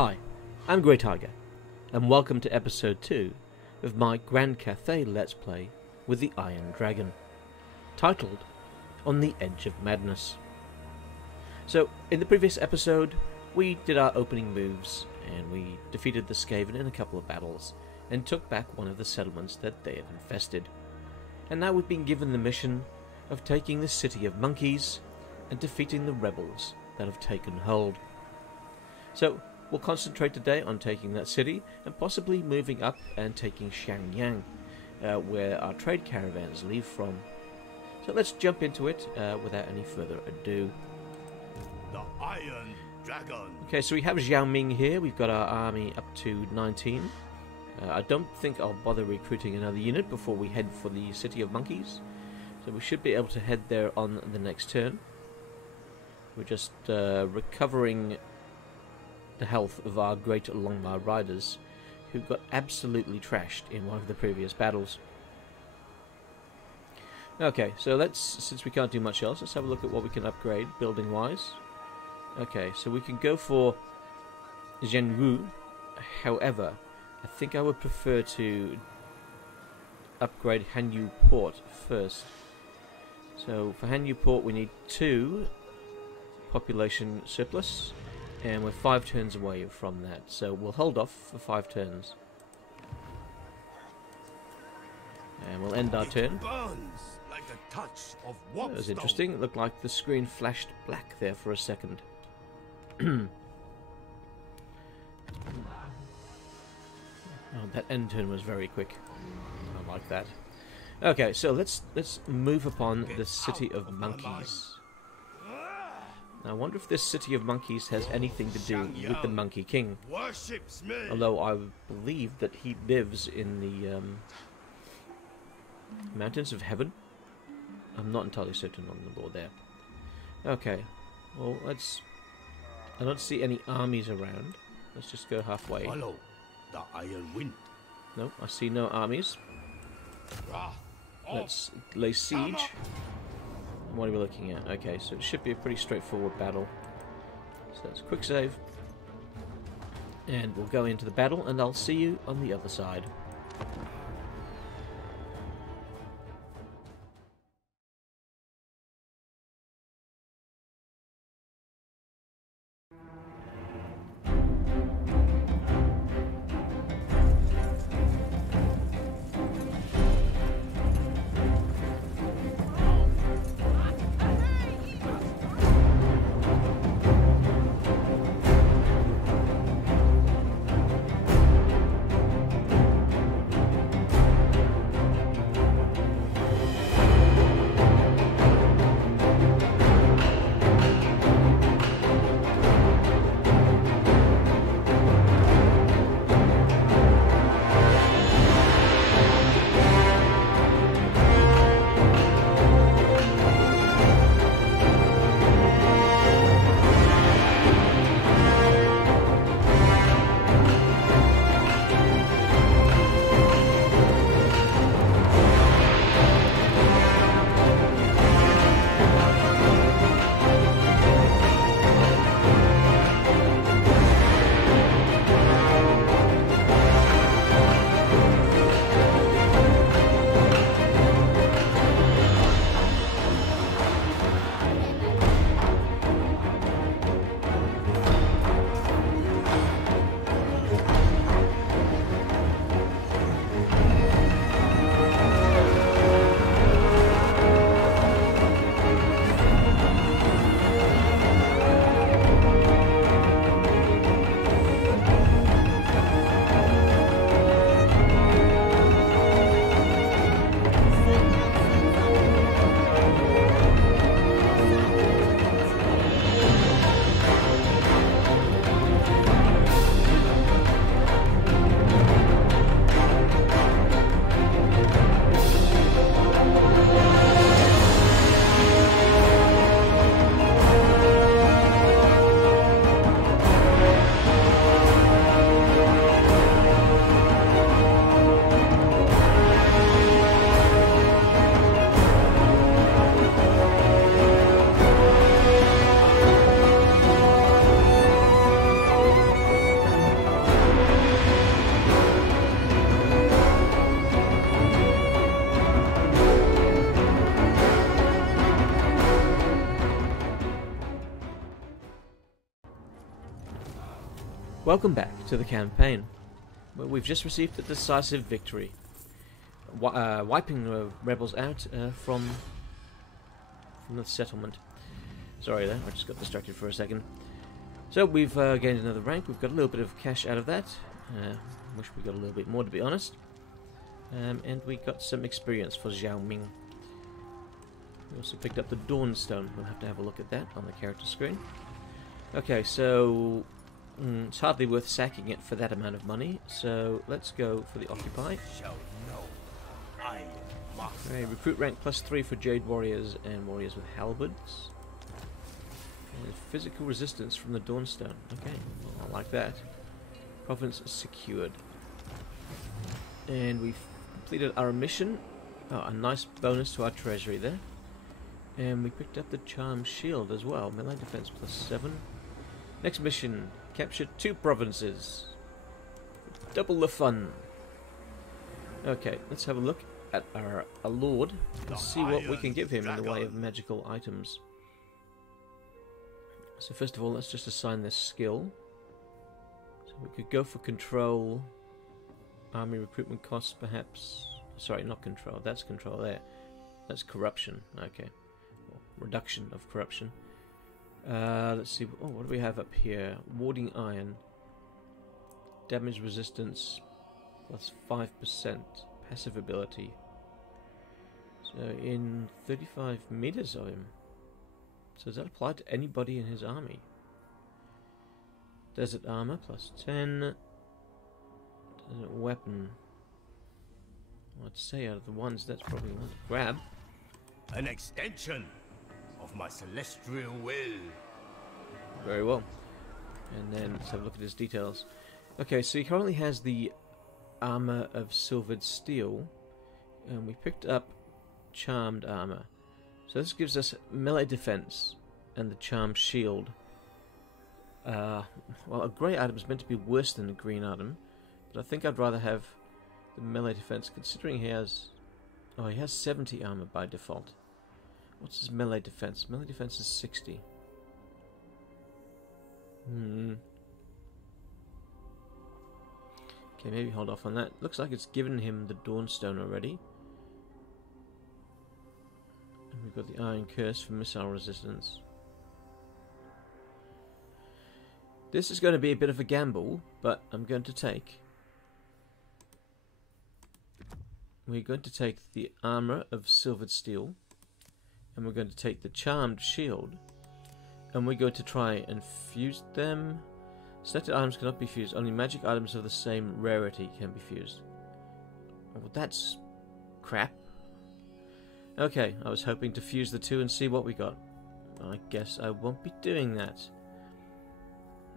Hi, I'm Grey Tiger, and welcome to episode 2 of my Grand Cathay Let's Play with the Iron Dragon, titled On the Edge of Madness. So, in the previous episode, we did our opening moves, and we defeated the Skaven in a couple of battles, and took back one of the settlements that they had infested. And now we've been given the mission of taking the City of Monkeys and defeating the rebels that have taken hold. So, we'll concentrate today on taking that city and possibly moving up and taking Xiangyang, where our trade caravans leave from. So let's jump into it without any further ado. The Iron Dragon. Okay, so we have Zhao Ming here. We've got our army up to 19. I don't think I'll bother recruiting another unit before we head for the City of Monkeys. So we should be able to head there on the next turn. We're just recovering the health of our great Longmar riders, who got absolutely trashed in one of the previous battles. Okay, so since we can't do much else, let's have a look at what we can upgrade building wise. Okay, so we can go for Shen-Zoo. However, I think I would prefer to upgrade Hanyu Port first. So for Hanyu Port we need 2 population surplus, and we're 5 turns away from that, so we'll hold off for 5 turns. And we'll end our turn. Burns like the touch of That was interesting. It looked like the screen flashed black there for a second. Oh, that end turn was very quick. I like that. Okay, so let's move upon the City of Monkeys. Now, I wonder if this City of Monkeys has anything to do with the Monkey King. worships me. Although I believe that he lives in the Mountains of Heaven. I'm not entirely certain on the lore there. Okay, well, I don't see any armies around. Let's just go halfway. Follow the Iron Wind. Nope, I see no armies. Let's lay siege. What are we looking at? Okay, so it should be a pretty straightforward battle. So that's a quick save. And we'll go into the battle, and I'll see you on the other side. Welcome back to the campaign, where we've just received a decisive victory, wiping the rebels out from the settlement. Sorry there, I just got distracted for a second. So we've gained another rank. We've got a little bit of cash out of that. Wish we got a little bit more, to be honest. And we got some experience for Zhao Ming. We also picked up the Dawnstone. We'll have to have a look at that on the character screen. Okay, so it's hardly worth sacking it for that amount of money. So let's go for the Occupy. Okay, recruit rank +3 for Jade Warriors and Warriors with Halberds. And physical resistance from the Dawnstone. Okay, well, I like that. Province secured. And we've completed our mission. Oh, a nice bonus to our treasury there. And we picked up the Charm Shield as well. Melee defense +7. Next mission, capture 2 provinces. Double the fun. Okay, let's have a look at our Lord and see what we can give him in the way of magical items. So first of all, let's just assign this skill. So we could go for control, army recruitment costs perhaps. Sorry, not control, that's control there. That's corruption, okay. Well, reduction of corruption. Let's see, oh, what do we have up here? Warding Iron. Damage resistance +5%. Passive ability. So in 35 meters of him. So does that apply to anybody in his army? Desert armor +10. Desert weapon. I'd say out of the ones, that's probably one to grab. An extension of my celestial will. Very well. And then let's have a look at his details. Okay, so he currently has the armor of silvered steel, and we picked up charmed armor. So this gives us melee defense and the charmed shield. Well, a grey item is meant to be worse than a green item, but I think I'd rather have the melee defense, considering he has... Oh, he has 70 armor by default. What's his melee defense? Melee defense is 60. Okay, maybe hold off on that. Looks like it's given him the Dawnstone already. And we've got the Iron Curse for missile resistance. This is going to be a bit of a gamble, but I'm going to take... We're going to take the armor of silvered steel, and we're going to take the charmed shield, and we're going to try and fuse them. Selected items cannot be fused. Only magic items of the same rarity can be fused. Well, that's crap. Okay, I was hoping to fuse the two and see what we got. I guess I won't be doing that.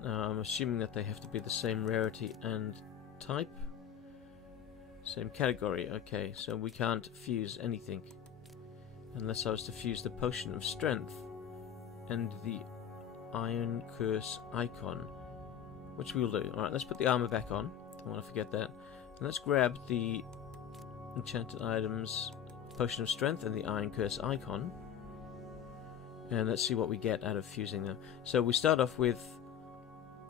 I'm assuming that they have to be the same rarity and type. Same category. Okay, so we can't fuse anything. Unless I was to fuse the Potion of Strength and the Iron Curse icon. Which we will do. Alright, let's put the armor back on. Don't want to forget that. And let's grab the enchanted items, Potion of Strength and the Iron Curse icon. And let's see what we get out of fusing them. So we start off with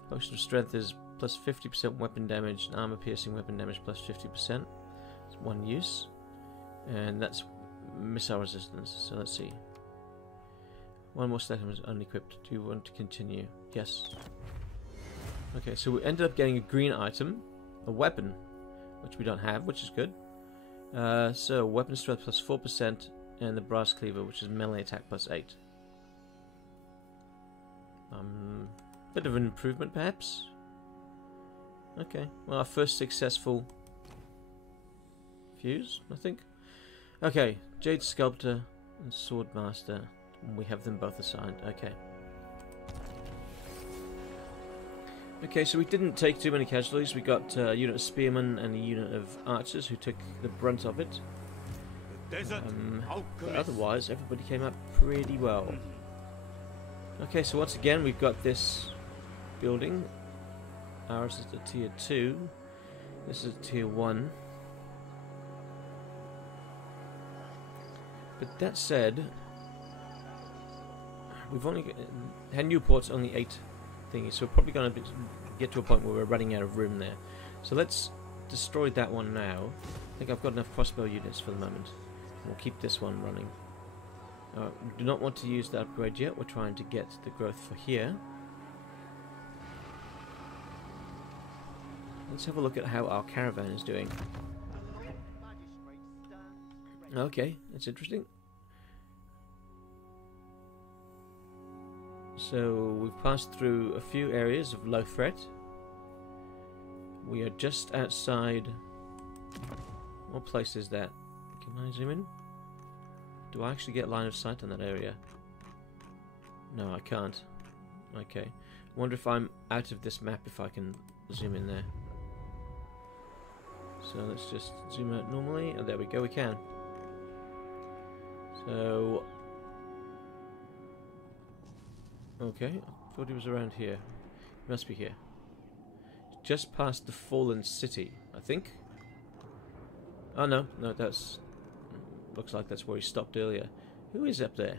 Potion of Strength is plus 50% weapon damage, and armor piercing weapon damage plus 50%. It's one use. And that's missile resistance. So let's see. One more statement is unequipped. Do you want to continue? Yes. Okay, so we ended up getting a green item, a weapon, which we don't have, which is good. So weapon strength plus 4%, and the brass cleaver, which is melee attack plus 8. Bit of an improvement, perhaps. Okay, well, our first successful fuse, I think. Okay, Jade Sculptor and Sword Master. We have them both assigned. Okay. Okay, so we didn't take too many casualties. We got a unit of spearmen and a unit of archers who took the brunt of it. But otherwise, everybody came up pretty well. Okay, so once again, we've got this building. Ours is a tier 2. This is a tier 1. But that said, we've only got, Newport's only 8 thingies, so we're probably going to get to a point where we're running out of room there. So let's destroy that one now. I think I've got enough crossbow units for the moment. We'll keep this one running. We do not want to use the upgrade yet. We're trying to get the growth for here. Let's have a look at how our caravan is doing. Okay, that's interesting. So we've passed through a few areas of low threat. We are just outside. What place is that? Can I zoom in? Do I actually get line of sight on that area? No, I can't. Okay. Wonder if I'm out of this map if I can zoom in there. So let's just zoom out normally. Oh, there we go, we can. So... okay, I thought he was around here. He must be here. Just past the fallen city, I think. Oh no, no, that's... looks like that's where he stopped earlier. Who is up there?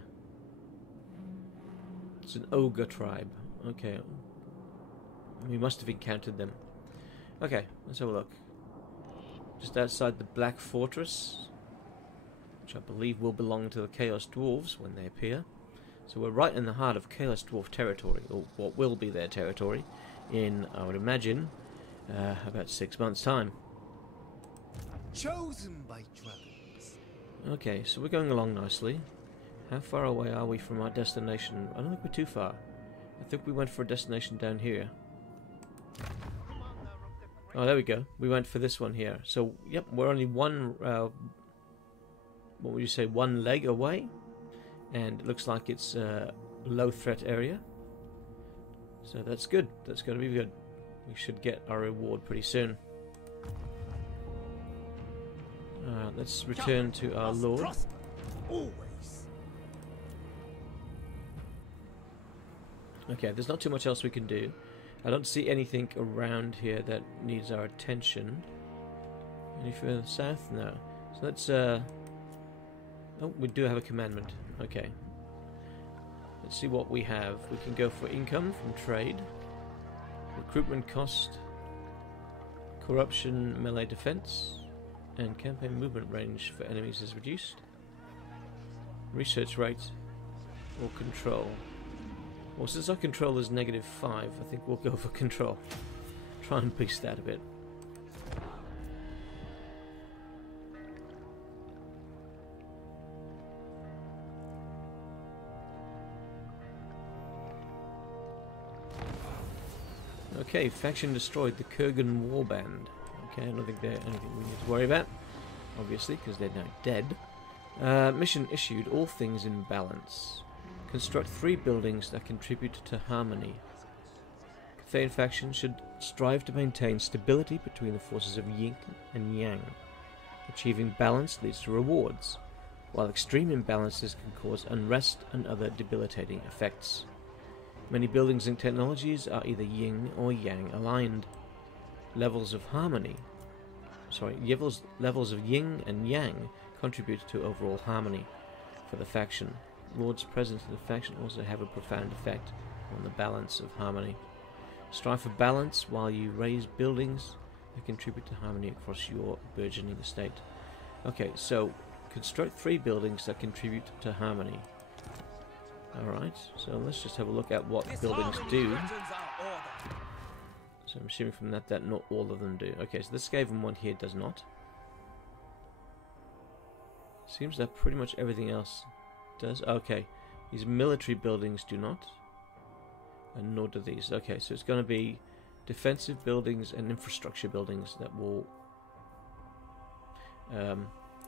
It's an ogre tribe. Okay. We must have encountered them. Okay, let's have a look. Just outside the Black Fortress, which I believe will belong to the Chaos Dwarves when they appear. So we're right in the heart of Chaos Dwarf territory, or what will be their territory, in, I would imagine, about 6 months' time. Chosen by dragons. Okay, so we're going along nicely. How far away are we from our destination? I don't think we're too far. I think we went for a destination down here. Oh, there we go. We went for this one here. So, yep, we're only one, what would you say, one leg away. And it looks like it's a low threat area. So that's good. That's going to be good. We should get our reward pretty soon. Let's return to our lord. Always. Okay, there's not too much else we can do. I don't see anything around here that needs our attention. Any further south? No. So let's... oh, we do have a commandment. Okay. Let's see what we have. We can go for income from trade. Recruitment cost. Corruption, melee defense. And campaign movement range for enemies is reduced. Research rate. Or control. Well, since our control is -5, I think we'll go for control. Try and boost that a bit. Okay, faction destroyed, the Kurgan Warband. Okay, I don't think there's anything we need to worry about, obviously, because they're now dead. Mission issued, all things in balance. Construct 3 buildings that contribute to harmony. Cathay faction should strive to maintain stability between the forces of yin and yang. Achieving balance leads to rewards, while extreme imbalances can cause unrest and other debilitating effects. Many buildings and technologies are either yin or yang aligned. Levels of of yin and yang contribute to overall harmony for the faction. Lords present in the faction also have a profound effect on the balance of harmony. Strive for balance while you raise buildings that contribute to harmony across your burgeoning estate. Okay, so construct 3 buildings that contribute to harmony. Alright, so let's just have a look at what buildings do. So I'm assuming from that not all of them do. Okay, so the Skaven one here does not. Seems that pretty much everything else does. Okay, these military buildings do not. And nor do these. Okay, so it's going to be defensive buildings and infrastructure buildings that will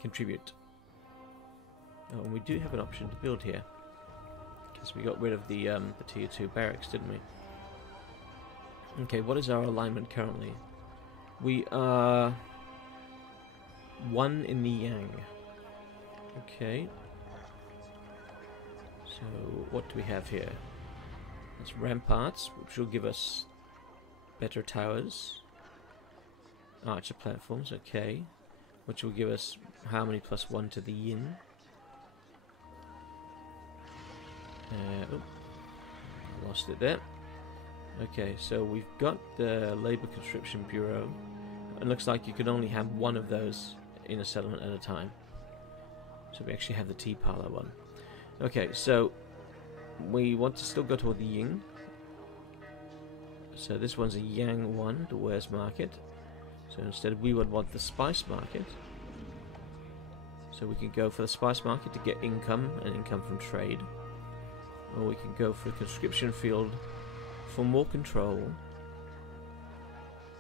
contribute. Oh, and we do have an option to build here. Because we got rid of the tier 2 barracks, didn't we? Okay, what is our alignment currently? We are 1 in the yang. Okay. So, what do we have here? It's ramparts, which will give us better towers. Archer platforms, okay. Which will give us harmony +1 to the yin. Oh, lost it there. Okay, so we've got the Labour Conscription Bureau. It looks like you can only have one of those in a settlement at a time. So we actually have the tea parlour one. Okay, so we want to still go toward the Ying. So this one's a Yang one, the wares market. So instead we would want the spice market. So we can go for the spice market to get income and income from trade. Or we can go for the conscription field for more control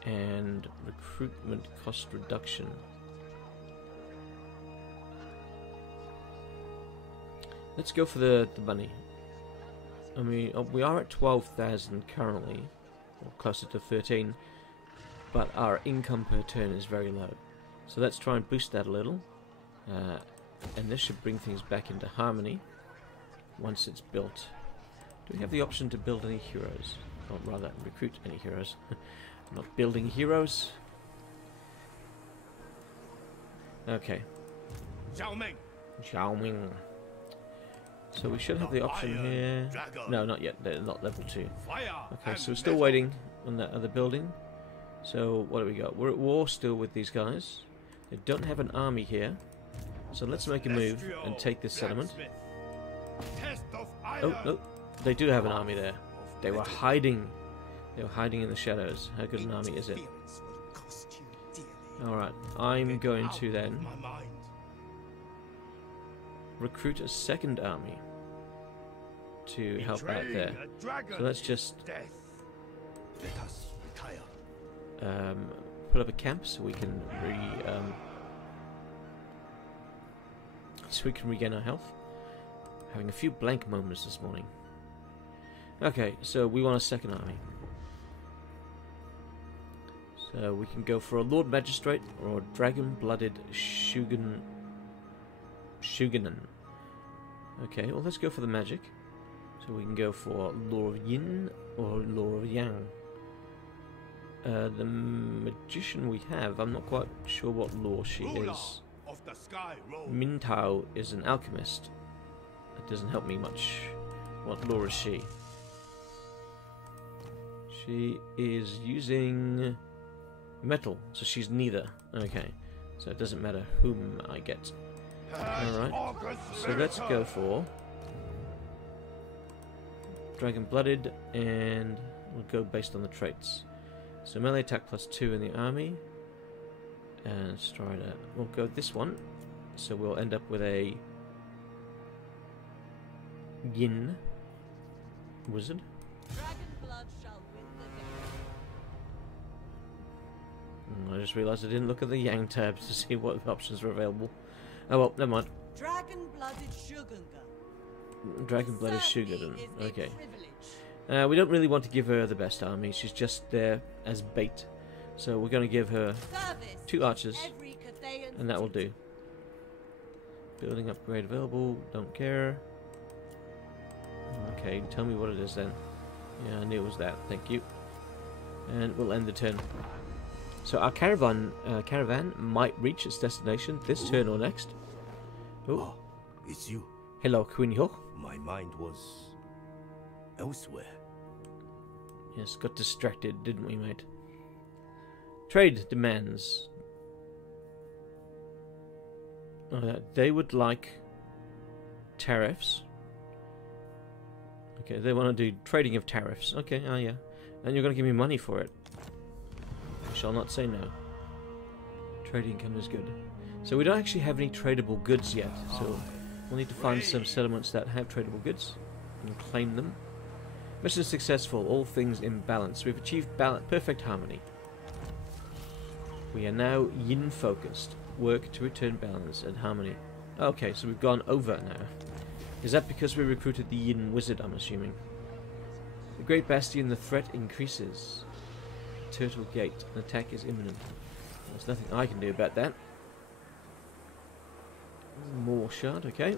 and recruitment cost reduction. Let's go for the money. I mean, we are at 12,000 currently, or closer to 13, but our income per turn is very low. So let's try and boost that a little, and this should bring things back into harmony once it's built. Do we have the option to build any heroes? Or rather, recruit any heroes. Not building heroes. Okay. Zhao Ming. Zhao Ming. So we should have the option here. No, not yet. They're not level 2. Okay, so we're still waiting on that other building. So what do we got? We're at war still with these guys. They don't have an army here. So let's make a move and take this settlement. Oh, no. They do have an army there. They were hiding. They were hiding in the shadows. How good an army is it? Alright, I'm going to then recruit a second army to help out there. So let's just put up a camp so we can regain our health. Having a few blank moments this morning. Okay, so we want a second army. So we can go for a Lord Magistrate or a Dragon-Blooded Shogunan. Okay, well let's go for the magic. So we can go for Law of Yin or Law of Yang. The magician we have, I'm not quite sure what law she is. Min Tao is an alchemist. That doesn't help me much. What law is she? She is using metal, so she's neither. Okay, so it doesn't matter whom I get. Alright, so let's go for Dragon-Blooded, and we'll go based on the traits. So melee attack +2 in the army, and Strider. We'll go this one, so we'll end up with a Yin wizard. I just realised I didn't look at the Yang tabs to see what options were available. Oh well, never mind. Dragon-Blooded Shogun. Okay. We don't really want to give her the best army. She's just there as bait. So we're going to give her 2 archers, and that will do. Building upgrade available. Don't care. Okay, tell me what it is then. Yeah, I knew it was that. Thank you. And we'll end the turn. So our caravan might reach its destination this turn or next. Oh, it's you. Hello, Queen Ho. My mind was elsewhere. Yes, got distracted, didn't we, mate? Trade demands. They would like tariffs. Okay, they want to do trading of tariffs. Okay, oh yeah. And you're going to give me money for it. I shall not say no. Trade income is good. So we don't actually have any tradable goods yet, so we'll need to find some settlements that have tradable goods and claim them. Mission successful, all things in balance. We've achieved perfect harmony. We are now yin focused. Work to return balance and harmony. Okay, so we've gone over now. Is that because we recruited the yin wizard, I'm assuming? The Great Bastion, the threat increases. Turtle Gate, an attack is imminent. There's nothing I can do about that. More shard, okay.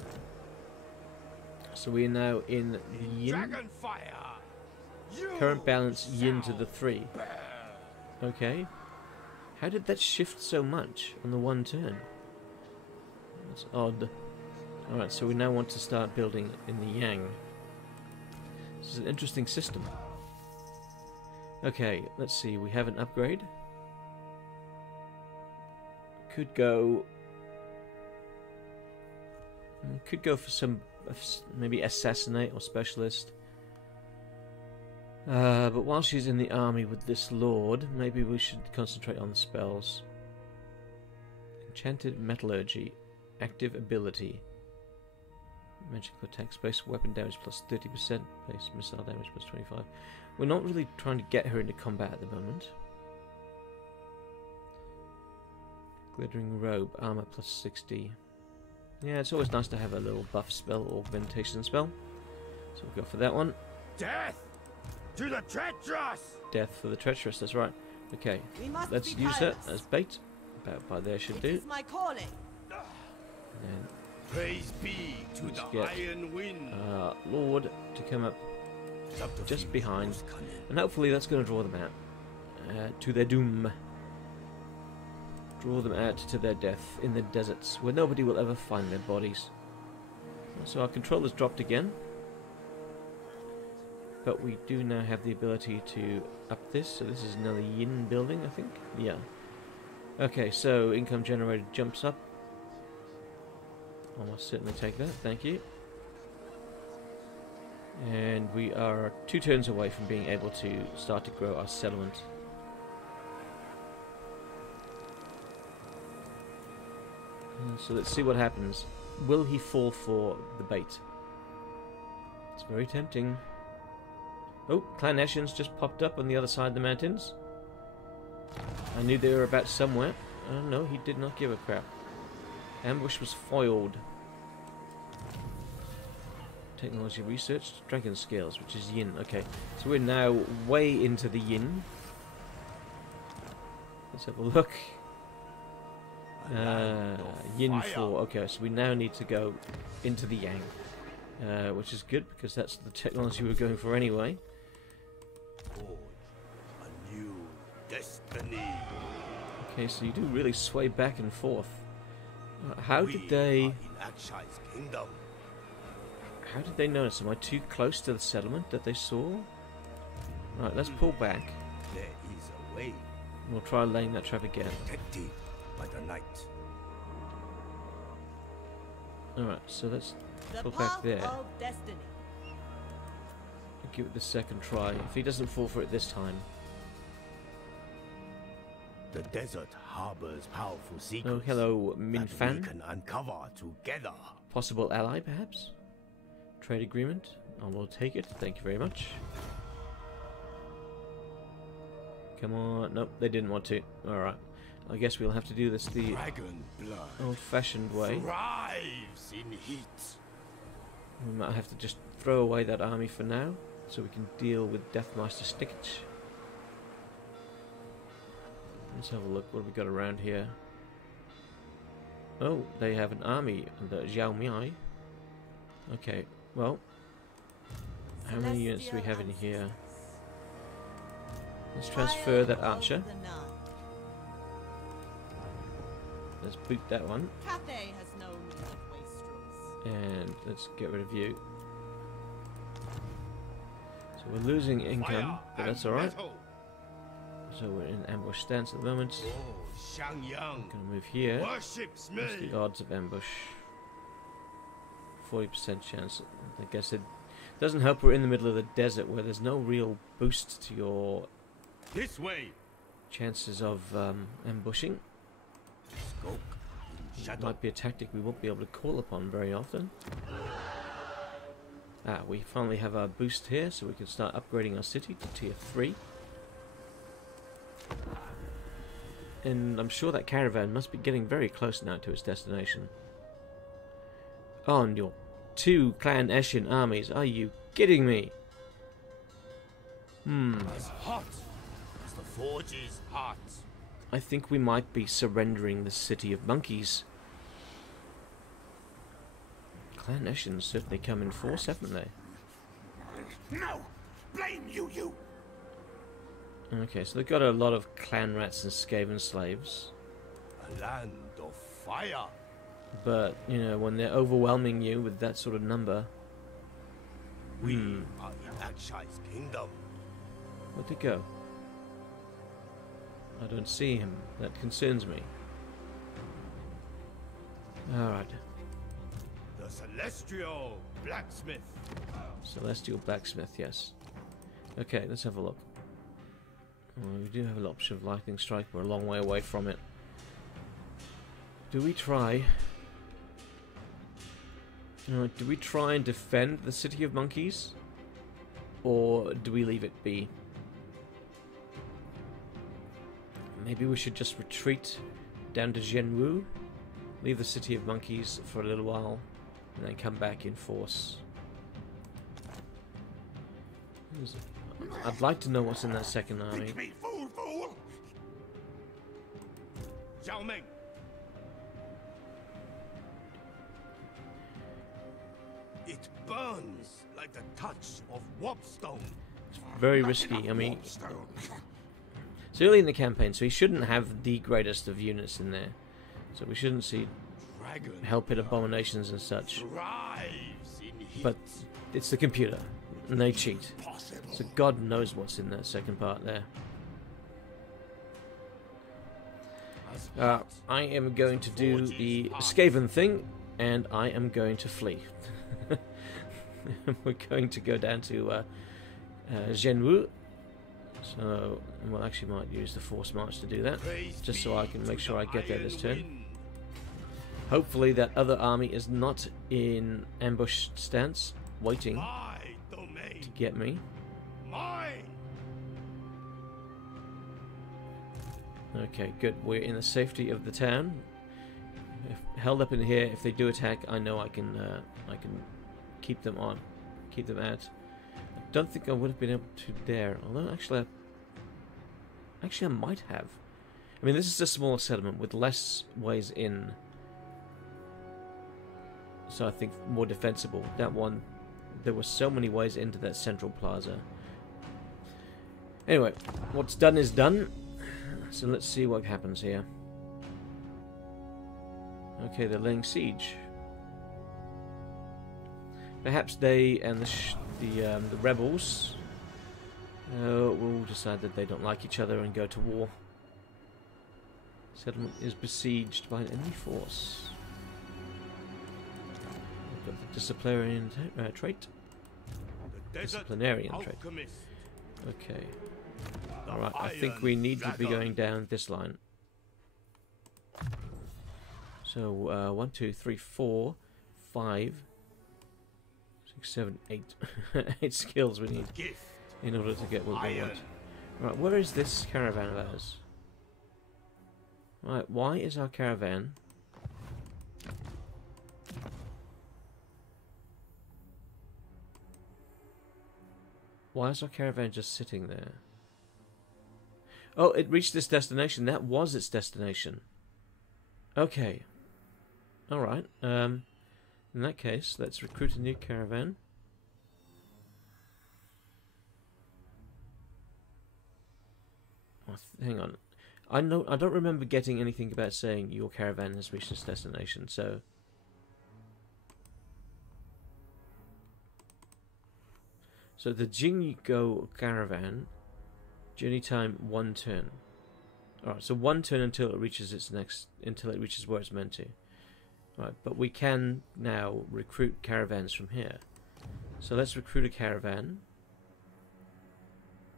So we are now in the yin. Current balance yin to the 3. Okay. How did that shift so much on the one turn? That's odd. Alright, so we now want to start building in the yang. This is an interesting system. Okay, let's see. We have an upgrade. Could go for some maybe assassinate or specialist. But while she's in the army with this lord, maybe we should concentrate on the spells. Enchanted metallurgy, active ability. Magical attack, space weapon damage plus 30%, base missile damage plus 25. We're not really trying to get her into combat at the moment. Glittering robe, armor plus 60. Yeah, it's always nice to have a little buff spell, augmentation spell. So we'll go for that one. Death to the treacherous! Death for the treacherous, that's right. Okay, let's use that as bait. About by there should do. It's my calling. And Praise be to let's the get Iron Wind. Lord to come up just behind. And hopefully that's going to draw them out to their doom. Draw them out to their death in the deserts, where nobody will ever find their bodies. So our controller's dropped again. But we do now have the ability to up this, so this is another yin building, I think? Yeah. Okay, so income generated jumps up. I'll most certainly take that, thank you. And we are 2 turns away from being able to start to grow our settlement. So let's see what happens. Will he fall for the bait? It's very tempting. Oh, Clan Eshin's just popped up on the other side of the mountains. I knew they were about somewhere. Oh no, he did not give a crap. Ambush was foiled. Technology research, dragon scales, which is yin. Okay, so we're now way into the yin. Let's have a look. Yin 4. Okay, so we now need to go into the yang, which is good because that's the technology we're going for anyway. A new destiny. Okay, so you do really sway back and forth. How did We they? are in Akshai's kingdom. How did they notice? Am I too close to the settlement that they saw? Right, let's pull back. There is a way We'll try laying that trap again. protected by the night. Alright, so let's The pull back path there. of destiny. Give it the second try. If he doesn't fall for it this time. The desert harbors powerful Oh, secrets hello, that we Minfan. can uncover together. Possible ally, perhaps? Trade agreement? I will take it. Thank you very much. Come on. Nope, they didn't want to. Alright. I guess we'll have to do this the Dragon blood old-fashioned way. thrives in heat. We might have to just throw away that army for now, so we can deal with Deathmaster Stickage. Let's have a look. What have we got around here? Oh, they have an army under Zhao Ming. Okay, well, how many units do we have in here? Let's transfer that archer. Let's boot that one. Cathay has no need of wastrels. And let's get rid of you. So we're losing income, but that's alright. So we're in ambush stance at the moment. Oh, Xiangyang Gonna move here. worships me. What's the odds of ambush? 40% chance. I guess it doesn't help we're in the middle of the desert where there's no real boost to your This way. chances of ambushing. Skulk in It shadow. might be a tactic we won't be able to call upon very often. Ah, we finally have our boost here, so we can start upgrading our city to tier 3. And I'm sure that caravan must be getting very close now to its destination. On your 2 Clan Eshin armies, are you kidding me? As hot as the forge's heart. I think we might be surrendering the city of monkeys. Clan Eshin's certainly come in force, haven't they? No! Blame you, you! Okay, so they've got a lot of clan rats and Skaven slaves. A land of fire. But, you know, when they're overwhelming you with that sort of number... We are in Akshai's kingdom. Where'd they go? I don't see him. That concerns me. Alright. The Celestial Blacksmith. Celestial Blacksmith, yes. Okay, let's have a look. Well, we do have an option of Lightning Strike. We're a long way away from it. Do we try... do we try and defend the City of Monkeys? Or do we leave it be? Maybe we should just retreat down to Shen-Zoo, leave the City of Monkeys for a little while, and then come back in force. I'd like to know what's in that second army. Me, fool, fool! Zhao Ming. It burns like the touch of warpstone. Very risky. I mean, it's early in the campaign, so he shouldn't have the greatest of units in there. So we shouldn't see help hit abominations and such. But it's the computer, and they cheat. So God knows what's in that second part there. I am going to do the Skaven thing, and I am going to flee. We're going to go down to Shen-Zoo. So, we'll actually might use the Force March to do that, just so I can make sure I get there this turn. Hopefully that other army is not in ambush stance, waiting to get me. Okay, good. We're in the safety of the town. If held up in here, if they do attack, I know I can keep them on, keep them out. I don't think I would have been able to there, although actually I might have. I mean, this is a smaller settlement with less ways in, so I think more defensible. That one, there were so many ways into that central plaza. Anyway, what's done is done. So let's see what happens here. Okay, they're laying siege. Perhaps they and the rebels will decide that they don't like each other and go to war. Settlement is besieged by an enemy force. We've got the disciplinarian trait. Disciplinarian trait. Okay. Alright, I think we need to be going down this line. So, 1, 2, 3, 4, 5, 6, 7, 8. 8 skills we need in order to get what we want. Right, where is this caravan of ours? Right, why is our caravan... Why is our caravan just sitting there? Oh, it reached its destination. That was its destination. Okay. Alright. In that case, let's recruit a new caravan. Oh, hang on. I don't remember getting anything about saying your caravan has reached its destination, so... So the Jingo caravan, journey time 1 turn. Alright, so 1 turn until it reaches where it's meant to. Right, but we can now recruit caravans from here. So let's recruit a caravan.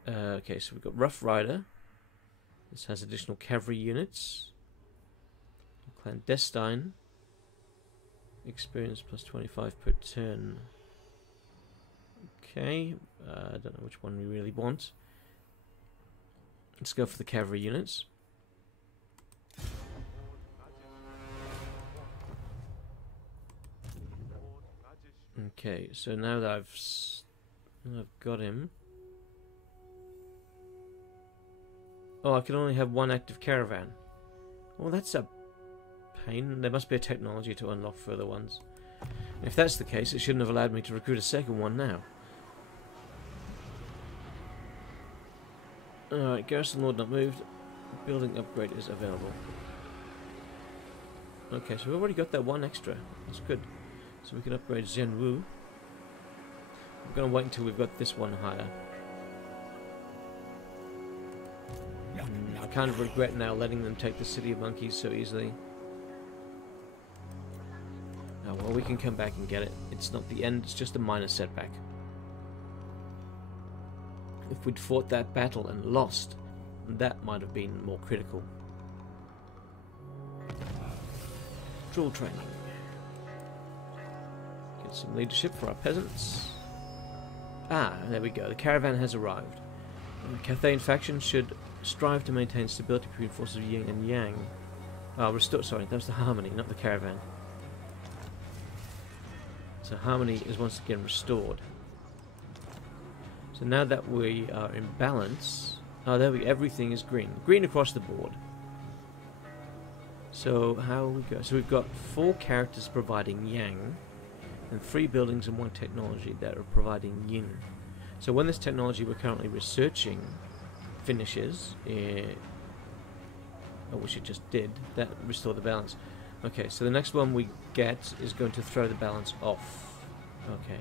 Okay, so we've got Rough Rider. This has additional cavalry units. Clandestine. Experience plus 25 per turn. Okay, I don't know which one we really want. Let's go for the cavalry units. Okay, so now that I've got him. Oh, I can only have 1 active caravan. Well, that's a pain. There must be a technology to unlock further ones. If that's the case, it shouldn't have allowed me to recruit a second one now. Alright, garrison lord not moved. Building upgrade is available. Okay, so we've already got that 1 extra. That's good. So we can upgrade Shen-Zoo. We're going to wait until we've got this one higher. kind of regret now letting them take the City of Monkeys so easily. Oh, well, we can come back and get it. It's not the end, it's just a minor setback. If we'd fought that battle and lost, that might have been more critical. Drill training. Get some leadership for our peasants. Ah, there we go. The caravan has arrived. The Cathay faction should strive to maintain stability between forces of yin and yang. Restore. Sorry, that was the harmony, not the caravan. So harmony is once again restored. So now that we are in balance, there we everything is green. Green across the board. So how we go? So we've got 4 characters providing yang, and 3 buildings and 1 technology that are providing yin. So when this technology we're currently researching finishes, which it just did, that restored the balance. Okay, so the next one we get is going to throw the balance off. Okay.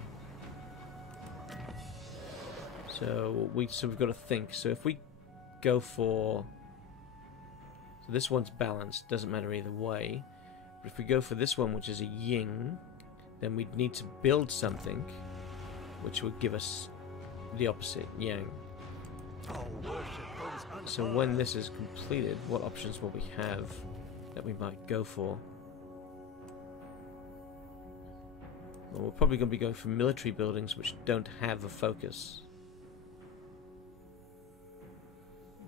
So we've got to think. So if we go for, so this one's balanced, doesn't matter either way. But if we go for this one, which is a yin, then we'd need to build something which would give us the opposite, yang. So when this is completed, what options will we have that we might go for? Well, we're probably going to be going for military buildings which don't have a focus.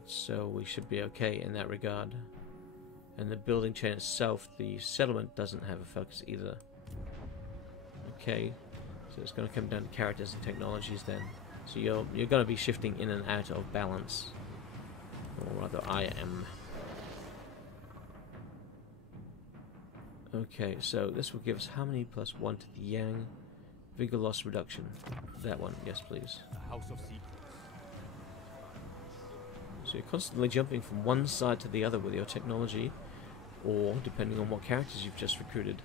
So we should be okay in that regard. And the building chain itself, the settlement doesn't have a focus either. Okay, so it's going to come down to characters and technologies then. So you're going to be shifting in and out of balance. Or rather, I am. Okay, so this will give us how many plus 1 to the yang? Vigor loss reduction. That one, yes please. House of Secrets. So you're constantly jumping from one side to the other with your technology, or depending on what characters you've just recruited.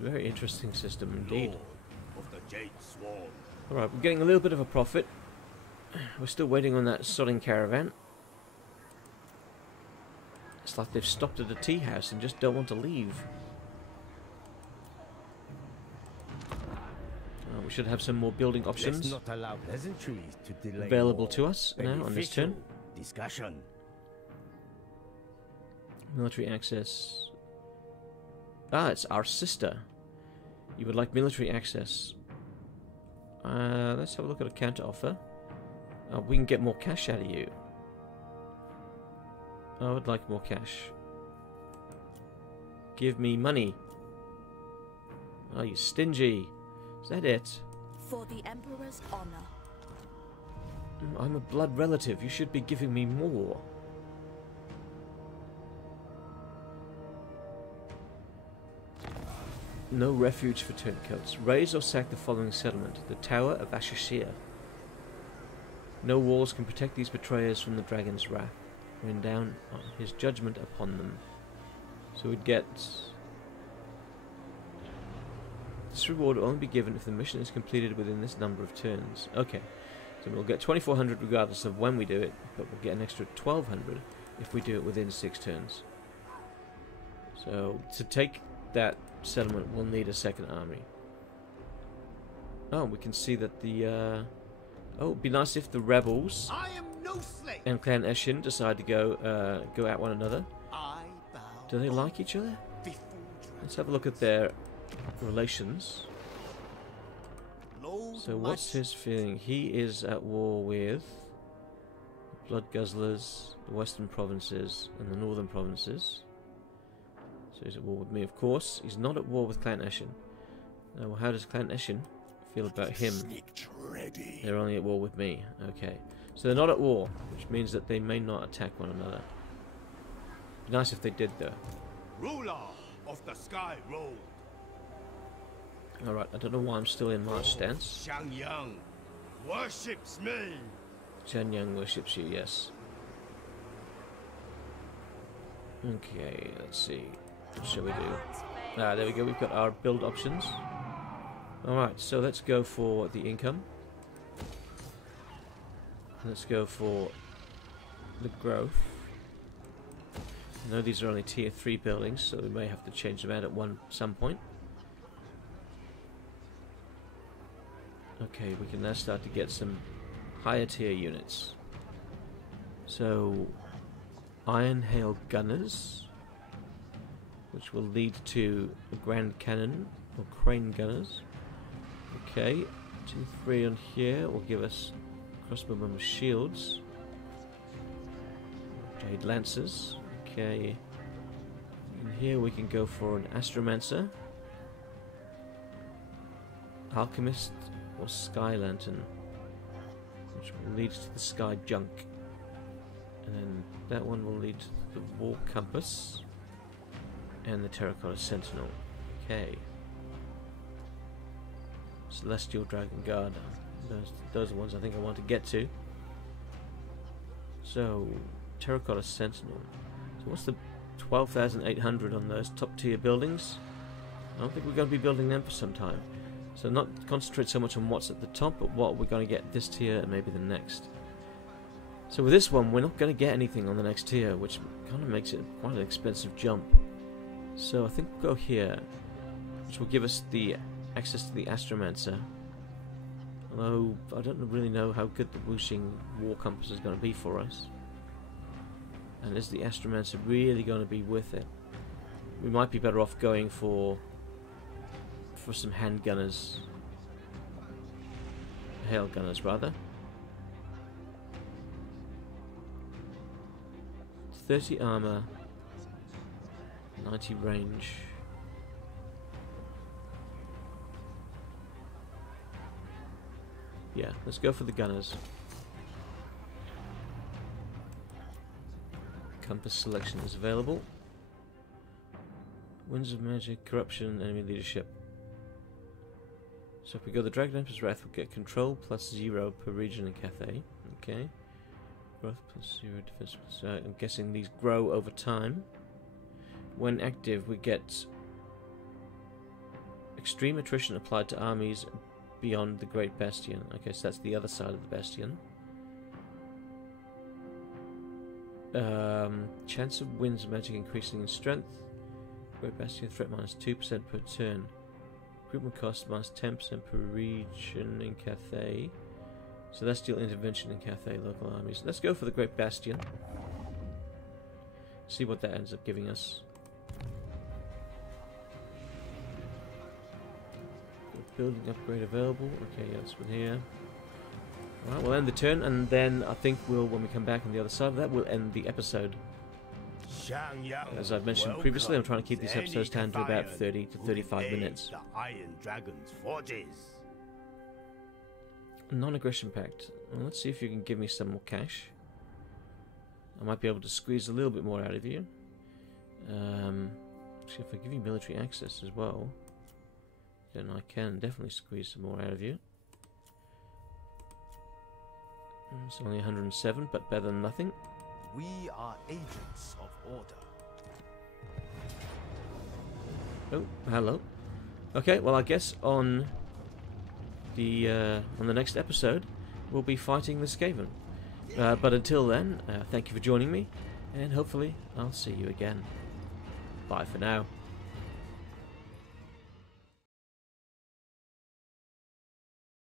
Very interesting system indeed. Lord of the Jade Swarm. Alright, we're getting a little bit of a profit. We're still waiting on that sodding caravan. It's like they've stopped at a tea house and just don't want to leave. We should have some more building options Let's not allow pleasantries to delay available to us now on this turn. Discussion. Military access. Ah, it's our sister. You would like military access. Let's have a look at a counter offer. We can get more cash out of you. I would like more cash. Give me money. Oh, you stingy. Is that it? For the Emperor's honor. I'm a blood relative. You should be giving me more. No refuge for turncoats. Raise or sack the following settlement. The Tower of Ashashir. No walls can protect these betrayers from the dragon's wrath. Rain down on his judgment upon them. So we'd get... This reward will only be given if the mission is completed within this number of turns. Okay. So we'll get 2,400 regardless of when we do it, but we'll get an extra 1,200 if we do it within 6 turns. So to take that settlement, we'll need a second army. Oh, we can see that the... Oh, it'd be nice if the rebels I am no slave. and Clan Eshin decide to go at one another. I bow. Do they like each other? Before Let's have a look at their relations. Lord So what's his feeling? He is at war with the Blood Guzzlers, the Western Provinces, and the Northern Provinces. So he's at war with me, of course. He's not at war with Clan Eshin. Now, how does Clan Eshin feel about him? They're only at war with me. Okay. So they're not at war, which means that they may not attack one another. Be nice if they did, though. Ruler of the Sky Road. Alright, I don't know why I'm still in March stance. Xiangyang worships me. Xianyang worships you, yes. Okay, let's see. What shall we do? Ah, there we go. We've got our build options. Alright, so let's go for the income. Let's go for the growth. I know these are only tier 3 buildings, so we may have to change them out at some point. Okay, we can now start to get some higher tier units. So, Iron Hail Gunners, which will lead to a Grand Cannon, or Crane Gunners. Okay, 2, 3 on here will give us crossbowmen shields. Jade Lancers. Okay. And here we can go for an Astromancer, Alchemist, or Sky Lantern, which will lead to the Sky Junk. And then that one will lead to the War Compass and the Terracotta Sentinel. Okay. Celestial Dragon Guard. Those are the ones I think I want to get to. So, Terracotta Sentinel. So what's the 12,800 on those top tier buildings? I don't think we're going to be building them for some time. So not concentrate so much on what's at the top, but what we're going to get this tier and maybe the next. So with this one, we're not going to get anything on the next tier, which kind of makes it quite an expensive jump. So I think we'll go here, which will give us the access to the Astromancer. Although I don't really know how good the Wuxing War Compass is going to be for us. And is the Astromancer really going to be with it? We might be better off going for some handgunners. Hail gunners, rather. 30 armor, 90 range. Yeah, let's go for the gunners. Compass selection is available. Winds of Magic, Corruption, Enemy Leadership. So if we go the Dragon Emperor's Wrath, we'll get control plus 0 per region in Cathay. Okay. Growth plus 0, defense plus 0. I'm guessing these grow over time. When active, we get extreme attrition applied to armies beyond the Great Bastion. Okay, so that's the other side of the Bastion. Chance of winds of magic increasing in strength. Great Bastion threat minus 2% per turn. Recruitment cost minus 10% per region in Cathay. Celestial intervention in Cathay local armies. Let's go for the Great Bastion. See what that ends up giving us. Building upgrade available. Okay, yeah, this one here. Alright, we'll end the turn, and then I think when we come back on the other side of that, we'll end the episode. As I've mentioned previously, I'm trying to keep these episodes down to about 30 to 35 minutes. The Iron Dragon's forges. Non-aggression pact. Well, let's see if you can give me some more cash. I might be able to squeeze a little bit more out of you. Actually, if I give you military access as well, then I can definitely squeeze some more out of you. It's only 107, but better than nothing. We are agents of order. Oh, hello. Okay, well I guess on the next episode we'll be fighting the Skaven. But until then, thank you for joining me, and hopefully I'll see you again. Bye for now.